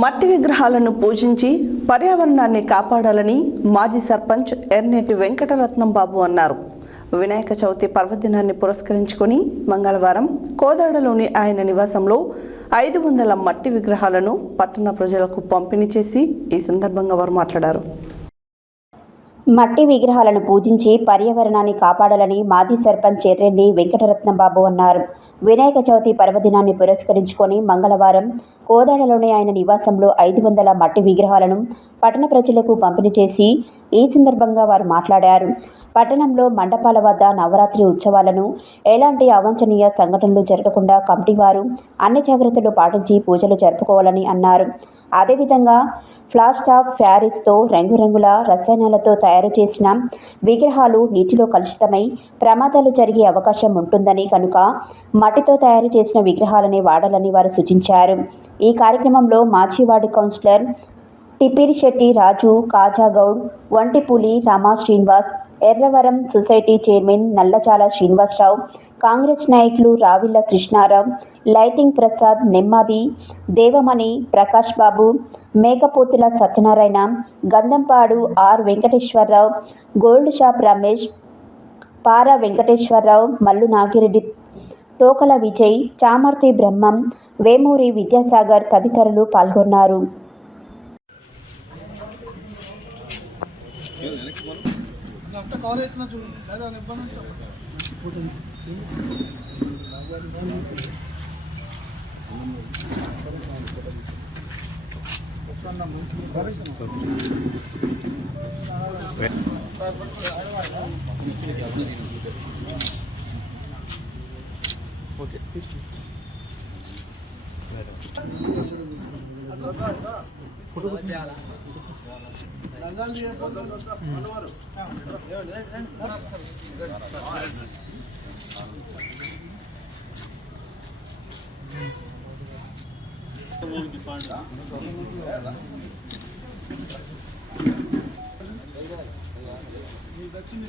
మట్టి విగ్రహాలను పూజించి పర్యావరణాన్ని కాపాడాలని మాజీ సర్పంచ్ ఎర్నేటి వెంకటరత్నం బాబు అన్నారు. వినాయక చవితి పర్వదినాన్ని పురస్కరించుకొని మంగళవారం కోదాడలోని ఆయన నివాసంలో ఐదు వందల మట్టి విగ్రహాలను పట్టణ ప్రజలకు పంపిణీ చేసి ఈ సందర్భంగా వారు మాట్లాడారు. మట్టి విగ్రహాలను పూజించి పర్యావరణాన్ని కాపాడాలని మాజీ సర్పంచ్ ఎర్రెడ్డి వెంకటరత్నం బాబు అన్నారు. వినాయక చవితి పర్వదినాన్ని పురస్కరించుకొని మంగళవారం కోదాడలోని ఆయన నివాసంలో ఐదు వందల మట్టి విగ్రహాలను పట్టణ ప్రజలకు పంపిణీ చేసి ఈ సందర్భంగా వారు మాట్లాడారు. పట్టణంలో మండపాల వద్ద నవరాత్రి ఉత్సవాలను ఎలాంటి అవాంఛనీయ సంఘటనలు జరగకుండా కమిటీ వారు అన్ని జాగ్రత్తలు పాటించి పూజలు జరుపుకోవాలని అన్నారు. అదేవిధంగా ఫ్లాస్టాఫ్ ప్యారిస్తో రంగురంగుల రసాయనాలతో తయారు చేసిన విగ్రహాలు నీటిలో కలుషితమై ప్రమాదాలు జరిగే అవకాశం ఉంటుందని కనుక మట్టితో తయారు చేసిన విగ్రహాలని వాడాలని వారు సూచించారు. ఈ కార్యక్రమంలో మాజీ ward councillor Tipirisetti Raju Kajagoud Vantipuli Rama Srinivas Erravaram society chairman Nallachala Srinivasarao Congress నాయకులు Ravilla Krishnarao lighting Prasad Nemmadi Devamani Prakash Babu Mekapothula Satyanarayana Gandhampadu R Venkateswara Rao gold shop Ramesh Para Venkateswara Rao Mallu Nagireddy Tokala Vijay Chamarthi Brahmam Vemuri Vidyasagar తదితరులు పాల్గొన్నారు. Call అవుతున్నా చూడండి లేదా ఇబ్బంది మర్చిపోతుంది okay వచ్చింది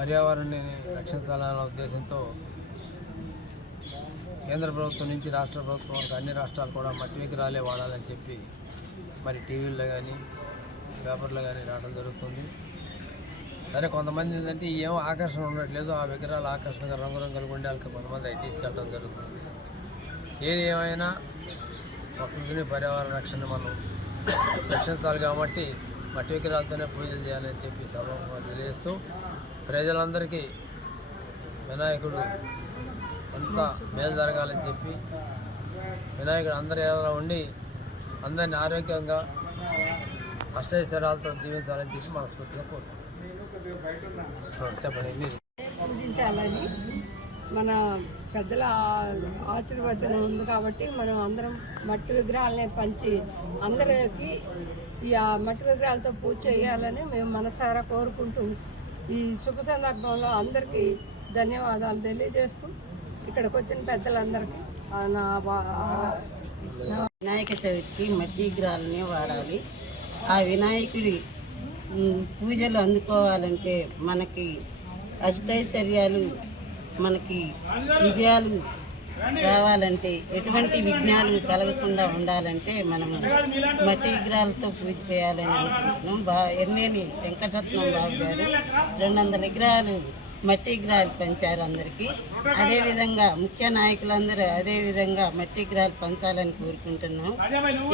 పర్యావరణాన్ని రక్షించాలనే ఉద్దేశంతో కేంద్ర ప్రభుత్వం నుంచి రాష్ట్ర ప్రభుత్వం వరకు అన్ని రాష్ట్రాలు కూడా మట్టి విగ్రహాలే వాడాలని చెప్పి మరి టీవీల్లో కానీ పేపర్లో కానీ రావడం జరుగుతుంది. సరే కొంతమంది ఏంటంటే ఏం ఆకర్షణ ఉండట్లేదు. ఆ విగ్రహాలు ఆకర్షణగా రంగురంగులు గుండాలకి కొంతమంది అవి తీసుకెళ్ళడం జరుగుతుంది. ఏది ఏమైనా ప్రకృతిని పర్యావరణ రక్షణ మనం రక్షించాలి కాబట్టి మట్టి విగ్రహాలతోనే పూజలు చేయాలని చెప్పి సభ తెలియజేస్తూ ప్రజలందరికీ వినాయకుడు అంతా మేలు జరగాలని చెప్పి వినాయకుడు అందరి ఎలా ఉండి అందరిని ఆరోగ్యంగా అష్టైశ్వర్యాలతో జీవించాలని చెప్పి మనస్ఫూర్తిగా కోరుతున్నాం చెప్పండి మీరు. పూజించాలని మన పెద్దల ఆశీర్వచనం ఉంది కాబట్టి మనం అందరం మట్టి విగ్రహాలనే పంచి అందరికి ఈ మట్టి విగ్రహాలతో పూజ చేయాలని మేము మనసారా కోరుకుంటూ ఈ శుభ సందర్భంలో అందరికీ ధన్యవాదాలు తెలియజేస్తూ ఇక్కడికి వచ్చిన పెద్దలందరికీ నా వినాయక చవితికి మట్టి విగ్రహాలనే వాడాలి. ఆ వినాయకుడి పూజలు అందుకోవాలంటే మనకి అష్టైశ్వర్యాలు మనకి విజయాలు రావాలంటే ఎటువంటి విఘ్నాలు కలగకుండా ఉండాలంటే మనం మట్టి విగ్రహాలతో పూజ చేయాలని అనుకుంటున్నాం. బా ఎన్నేని వెంకటరత్నం బాబు గారు రెండు వందల విగ్రహాలు మట్టి విగ్రహాలు పంచారు అందరికీ. అదేవిధంగా ముఖ్య నాయకులందరూ అదేవిధంగా మట్టి విగ్రహాలు పంచాలని కోరుకుంటున్నాం.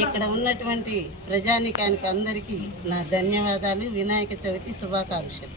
ఇక్కడ ఉన్నటువంటి ప్రజానికానికి అందరికీ నా ధన్యవాదాలు. వినాయక చవితి శుభాకాంక్షలు.